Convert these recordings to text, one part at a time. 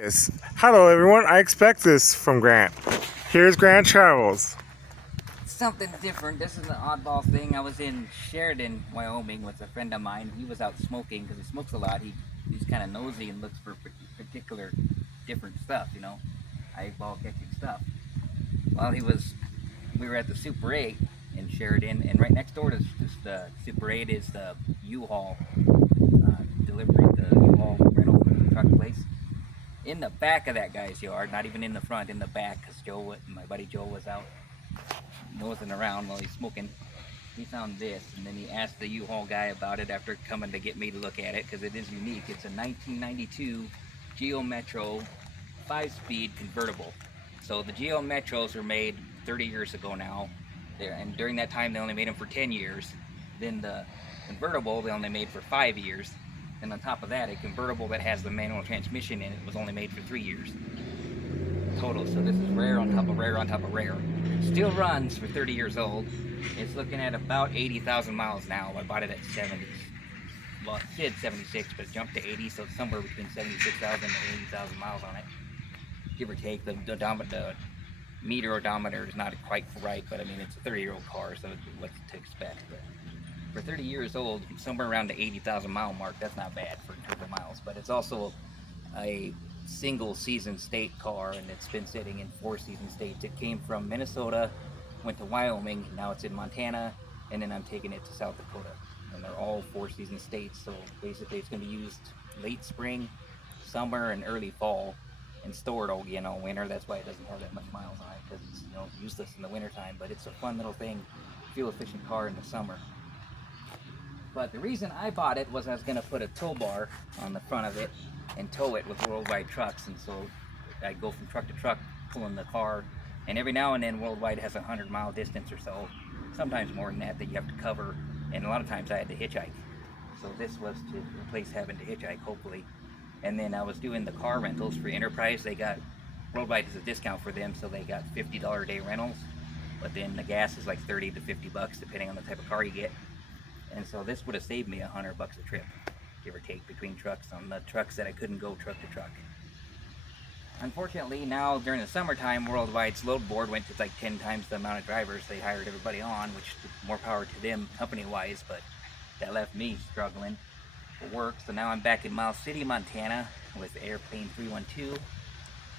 Yes. Hello, everyone. I expect this from Grant. Here's Grant Travels. Something different. This is an oddball thing. I was in Sheridan, Wyoming with a friend of mine. He was out smoking because he smokes a lot. He's kind of nosy and looks for particular different stuff, eyeball catching stuff. While we were at the Super 8 in Sheridan, and right next door to the Super 8 is the U-Haul delivery, the U-Haul rental truck place. In the back of that guy's yard, not even in the front, in the back, because my buddy Joe was out nosing around while he's smoking. He found this, and then he asked the U-Haul guy about it after coming to get me to look at it, because it is unique. It's a 1992 Geo Metro 5-speed convertible. So the Geo Metros were made 30 years ago now, and during that time they only made them for 10 years. Then the convertible they only made for 5 years. And on top of that, a convertible that has the manual transmission in it was only made for 3 years total. So this is rare on top of rare on top of rare. Still runs for 30 years old. It's looking at about 80,000 miles now. I bought it at 70. Well, it said 76, but it jumped to 80, so it's somewhere between 76,000 and 80,000 miles on it, give or take. The meter odometer is not quite right, but I mean, it's a 30-year-old car, so what's to expect. But for 30 years old, somewhere around the 80,000 mile mark, that's not bad in terms of miles. But it's also a single season state car, and it's been sitting in 4 season states. It came from Minnesota, went to Wyoming, now it's in Montana, and then I'm taking it to South Dakota. And they're all 4 season states, so basically it's going to be used late spring, summer, and early fall, and stored all winter. That's why it doesn't have that much miles on it, because it's useless in the winter time. But it's a fun little thing, fuel efficient car in the summer. But the reason I bought it was I was going to put a tow bar on the front of it and tow it with Worldwide trucks, and so I'd go from truck to truck pulling the car, and every now and then Worldwide has a 100-mile distance or so, sometimes more than that you have to cover, and a lot of times I had to hitchhike. So this was to replace having to hitchhike, hopefully. And then I was doing the car rentals for Enterprise. Worldwide has a discount for them, so they got $50 a day rentals, but then the gas is like 30 to 50 bucks depending on the type of car you get. And so this would have saved me $100 a trip, give or take, between trucks on the trucks that I couldn't go truck to truck. Unfortunately, now during the summertime, Worldwide's load board went to like 10 times the amount of drivers they hired everybody on, which more power to them company-wise, but that left me struggling for work. So now I'm back in Miles City, Montana with Airplane 312,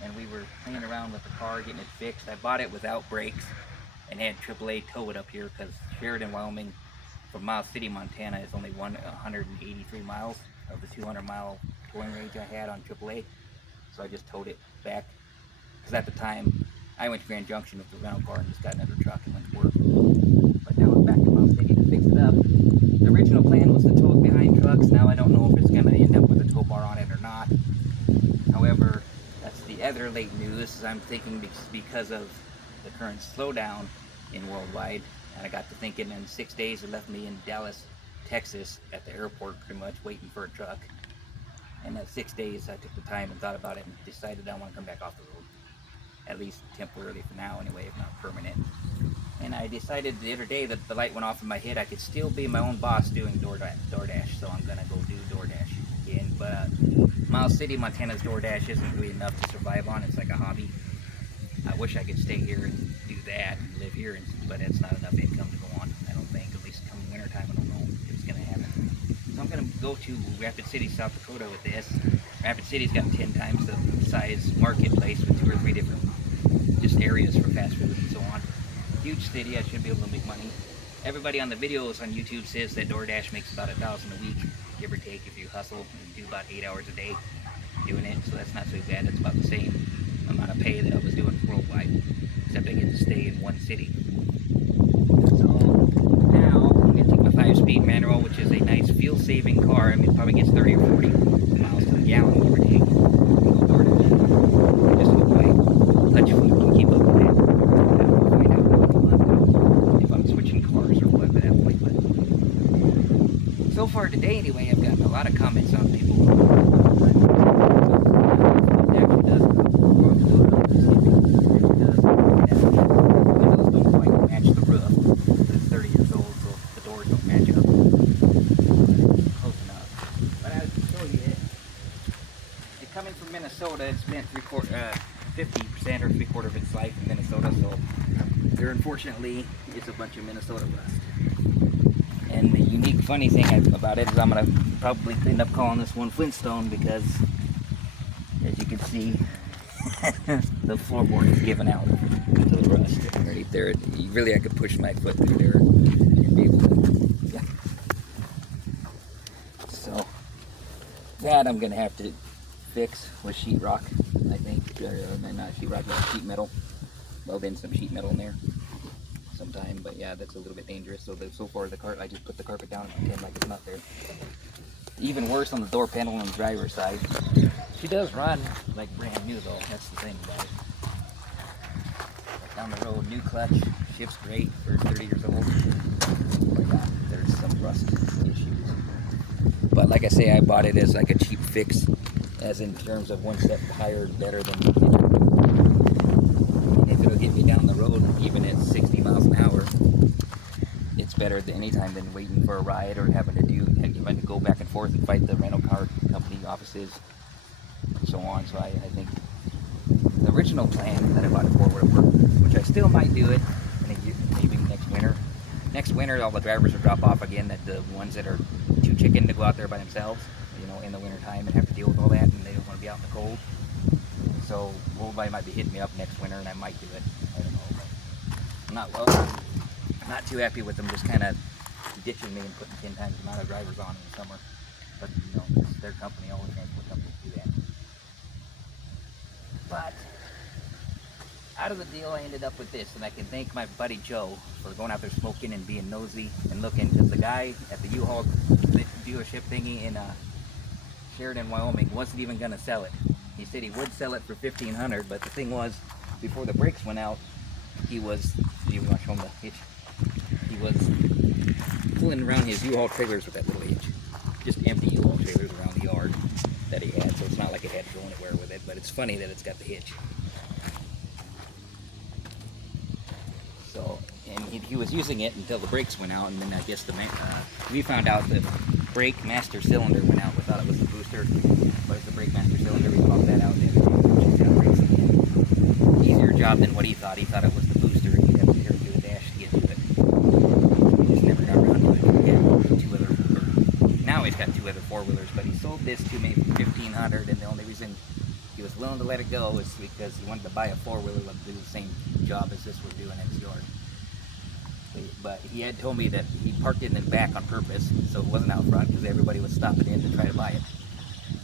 and we were playing around with the car, getting it fixed. I bought it without brakes and had AAA tow it up here because Sheridan, Wyoming, from Miles City, Montana is only 183 miles of the 200-mile towing range I had on AAA. So I just towed it back, because at the time I went to Grand Junction with the rental car and just got another truck and went to work. But now I'm back to Miles City to fix it up. The original plan was to tow it behind trucks. Now I don't know if it's going to end up with a tow bar on it or not. However, that's the other late news. I'm thinking because of the current slowdown in Worldwide, and I got to thinking, in 6 days it left me in Dallas, Texas at the airport pretty much waiting for a truck. And that 6 days I took the time and thought about it and decided I want to come back off the road, at least temporarily for now anyway, if not permanent. And I decided the other day that the light went off in my head, I could still be my own boss doing DoorDash, so I'm gonna go do DoorDash again. But Miles City, Montana's DoorDash isn't really enough to survive on. It's like a hobby. I wish I could stay here and do that and live here, but it's not enough income to go on, I don't think. At least come wintertime, I don't know if it's going to happen. So I'm going to go to Rapid City, South Dakota with this. Rapid City's got 10 times the size marketplace with 2 or 3 different just areas for fast food and so on. Huge city, I should be able to make money. Everybody on the videos on YouTube says that DoorDash makes about $1,000 a week, give or take, if you hustle and do about 8 hours a day doing it. So that's not so bad. It's about the same amount of pay that I was doing Worldwide, except I get to stay in one city. So now I'm going to take my 5-speed manual, which is a nice fuel-saving car. I mean, it probably gets 30 or 40 miles to the gallon, give or take. Just hope my touch food can keep up with that. We'll find out if I'm switching cars or what at that point. But so far today, anyway, I've gotten a lot of comments on people. Minnesota. It spent 50% or 3/4 of its life in Minnesota, so there unfortunately is a bunch of Minnesota rust. And the unique, funny thing about it is I'm gonna probably end up calling this one Flintstone because, as you can see, the floorboard is giving out to the rust right there. Really, I could push my foot through there and be able to, yeah. So that I'm gonna have to fix with sheetrock, I think, or not sheetrock, but sheet metal. Weld in some sheet metal in there sometime, but yeah, that's a little bit dangerous. So far the I just put the carpet down and pretend like it's not there. Even worse on the door panel on the driver's side. She does run like brand new though, that's the thing about it. But down the road, new clutch, shifts great for 30 years old. But yeah, there's some rust issues. But like I say, I bought it as like a cheap fix, as in terms of one step higher, better than, if it'll get me down the road, even at 60 miles an hour, it's better than any time than waiting for a ride or having to go back and forth and fight the rental car company offices and so on. So I think the original plan that I bought it for would have worked, which I still might do it maybe next winter. Next winter, all the drivers will drop off again, that the ones that are too chicken to go out there by themselves, in the winter time and have to deal with all that, and they don't want to be out in the cold. So everybody might be hitting me up next winter, and I might do it. I don't know. I'm not too happy with them just kind of ditching me and putting 10 times the amount of drivers on in the summer. But it's their company, all the transport companies do that. But out of the deal, I ended up with this, and I can thank my buddy Joe for going out there smoking and being nosy and looking, because the guy at the U-Haul dealership thingy in Sheridan, Wyoming, wasn't even going to sell it. He said he would sell it for $1,500, but the thing was, before the brakes went out, he was pulling around his U-Haul trailers with that little hitch. Just empty U-Haul trailers around the yard that he had, so it's not like it had to go anywhere with it, but it's funny that it's got the hitch. So, and he was using it until the brakes went out, and then I guess we found out the brake master cylinder went out. We thought it was the booster, but it's the brake master cylinder. We popped that out, and then brakes again. Easier job than what he thought. He thought it was the booster, and he'd have to tear through the dash to get to it. He just never got around to it. Now he's got 2 other 4-wheelers, but he sold this to me for $1,500, and the only reason he was willing to let it go is because he wanted to buy a 4-wheeler that would do the same job as this would do in his yard. But he had told me that he parked it in the back on purpose, so it wasn't out front, because everybody was stopping in to try to buy it,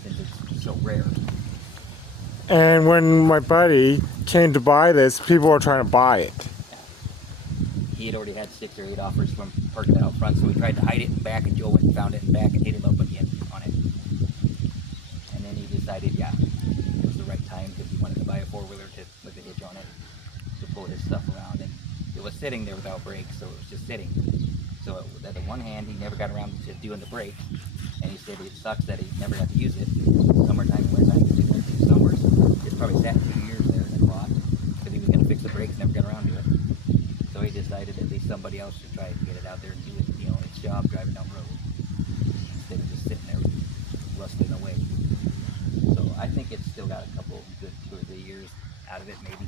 since it's so rare. And when my buddy came to buy this, people were trying to buy it. He had already had 6 or 8 offers from parking it out front, so we tried to hide it in back, and Joe went and found it in back and hit him up again on it. And then he decided, yeah, it was the right time, because he wanted to buy a 4-wheeler with a hitch on it to pull his stuff around. And it was sitting there without brakes, so it was just sitting. So at the one hand, he never got around to doing the brake, and he said it sucks that he never got to use it. Summertime and wintertime, because he went through summers. It probably sat 2 years there in the lot, because he was going to fix the brakes, never got around to it. So he decided at least somebody else should try to get it out there and do it, its job driving down the road, instead of just sitting there rusting away. So I think it's still got a couple good 2 or 3 years out of it, maybe.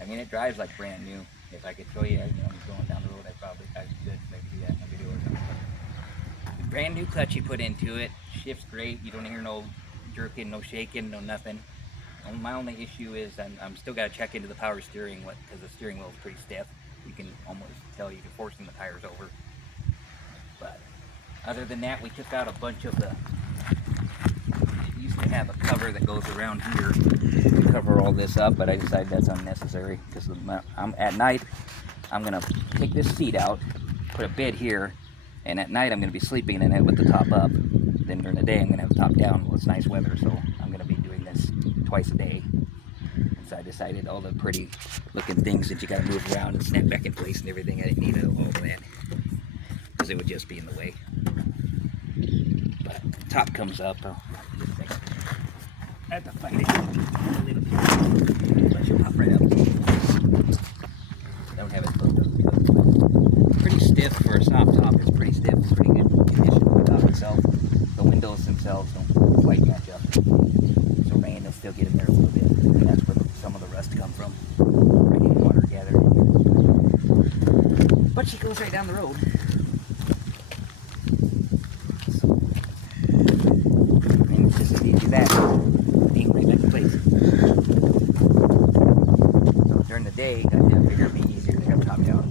I mean, it drives like brand new. If I could show you, going down the road, I could maybe do that in a video or something. The brand new clutch you put into it, shifts great. You don't hear no jerking, no shaking, no nothing. And my only issue is I'm still got to check into the power steering, because the steering wheel is pretty stiff. You can almost tell you're forcing the tires over. But other than that, we took out a bunch of it used to have a cover that goes around here to cover all this up, but I decided that's unnecessary, because at night I'm going to take this seat out, put a bed here, and at night I'm going to be sleeping in it with the top up. Then during the day I'm going to have the top down. Well, it's nice weather, so I'm going to be doing this twice a day. And so I decided all the pretty looking things that you got to move around and snap back in place and everything, I didn't need all of that, because it would just be in the way. But top comes up. I have to fight it a little bit. Let you pop right up. Don't have it closed up. Pretty stiff for a soft top. It's pretty stiff. It's pretty good condition. The top itself, the windows themselves don't quite match up. So rain will still the road. And it's just as easy as that, being right next place. So during the day, I figure it'd be easier to have top down.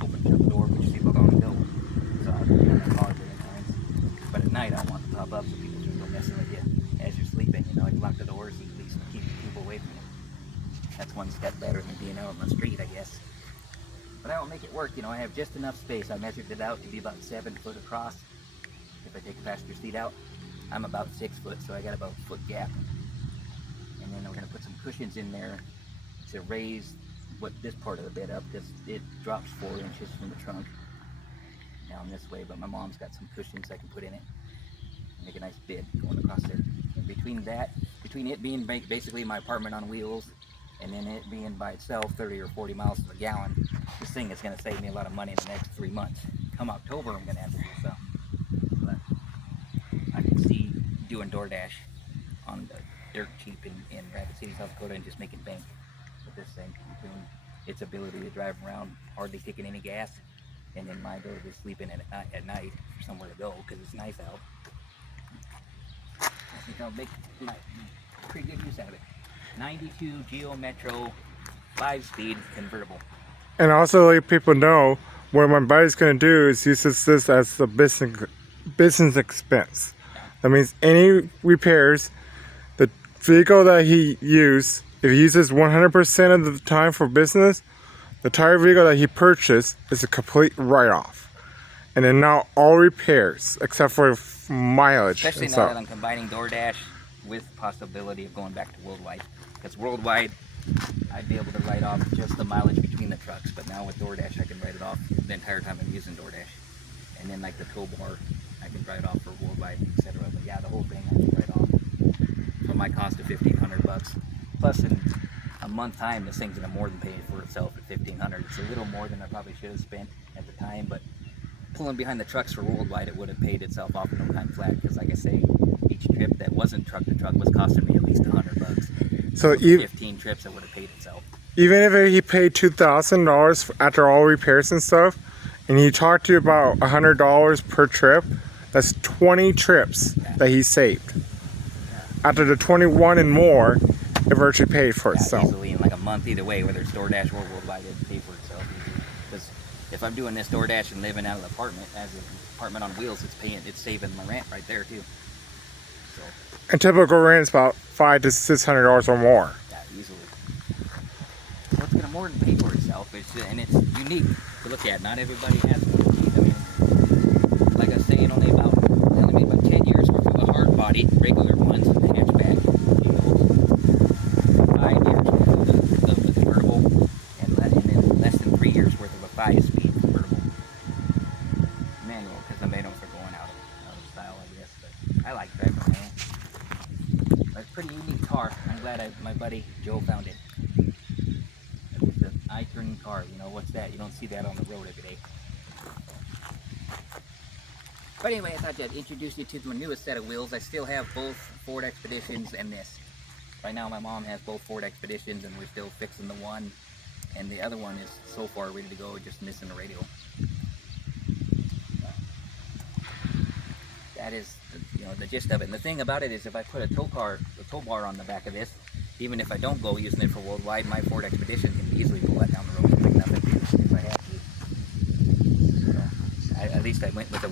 Open shut the door, put your seatbelt on and go. So I'll be in the car during times. But at night, I want to top up so people just don't messing with you as you're sleeping. You know, like lock the doors and at least keep people away from you. That's one step better than being out on the street, I guess. But I don't make it work, you know, I have just enough space. I measured it out to be about 7 foot across. If I take a passenger seat out, I'm about 6 foot, so I got about a foot gap. And then we're gonna put some cushions in there to raise this part of the bed up, because it drops 4 inches from the trunk down this way. But my mom's got some cushions I can put in it and make a nice bed going across there. And between it being basically my apartment on wheels, and then it being by itself 30 or 40 miles to the gallon, this thing is going to save me a lot of money in the next 3 months. Come October, I'm going to have to do something. But I can see doing DoorDash on the dirt cheap in Rapid City, South Dakota, and just making bank with this thing. Between its ability to drive around, hardly taking any gas, and then my ability to sleep in it at night for somewhere to go, because it's nice out. I think I'll make pretty good use out of it. 92 Geo Metro 5-speed convertible. And also let people know what my buddy's going to do is use this as the business expense. That means any repairs, the vehicle that he used, if he uses 100% of the time for business, the entire vehicle that he purchased is a complete write-off. And then now all repairs, except for mileage. Especially now that I'm combining DoorDash with possibility of going back to Worldwide. Because Worldwide, I'd be able to write off just the mileage between the trucks, but now with DoorDash I can write it off the entire time I'm using DoorDash. And then like the tow bar, I can write off for Worldwide, etc. But yeah, the whole thing I can write off for my cost of $1,500. Plus in a month time, this thing's gonna more than pay for itself at $1,500. It's a little more than I probably should have spent at the time, but pulling behind the trucks for Worldwide, it would have paid itself off in no time flat. Because like I say, each trip that wasn't truck to truck was costing me at least $100. So 15 trips, it would have paid itself. Even if he paid $2,000 after all repairs and stuff, and he talked to you about $100 per trip, that's 20 trips that he saved. After the 21 and more, it virtually paid for itself. Easily in like a month either way, whether it's DoorDash or Worldwide, it paid for itself. Because if I'm doing this DoorDash and living out of the apartment as an apartment on wheels, it's saving my rent right there too. So. And typical rent is about $500 to $600 or more. Yeah, easily. So it's gonna more than pay for itself. And it's unique to look at. Not everybody has one. I mean, like I was saying, only about 10 years worth of a hard body, regular ones, and the hatchback. 5 years worth of the convertible, and then less than 3 years worth of a 5-speed convertible manual, because the manuals are going out of style, I guess. But I like driving manual. It's a pretty unique car. I'm glad my buddy Joe found it. It's an eye-turning car. You know, what's that? You don't see that on the road every day. But anyway, I thought I'd introduce you to my newest set of wheels. I still have both Ford Expeditions and this. Right now my mom has both Ford Expeditions, and we're still fixing the one. And the other one is so far ready to go, just missing the radio. That is the gist of it. And the thing about it is, if I put a tow bar on the back of this, even if I don't go using it for Worldwide, my Ford Expedition can easily pull that down the road and bring nothing to if I have to. At least I went with a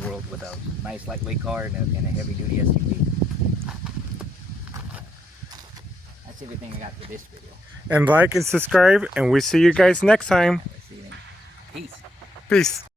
nice lightweight car and a heavy duty SUV. That's everything I got for this video. And like and subscribe, and we'll see you guys next time. Peace. Peace.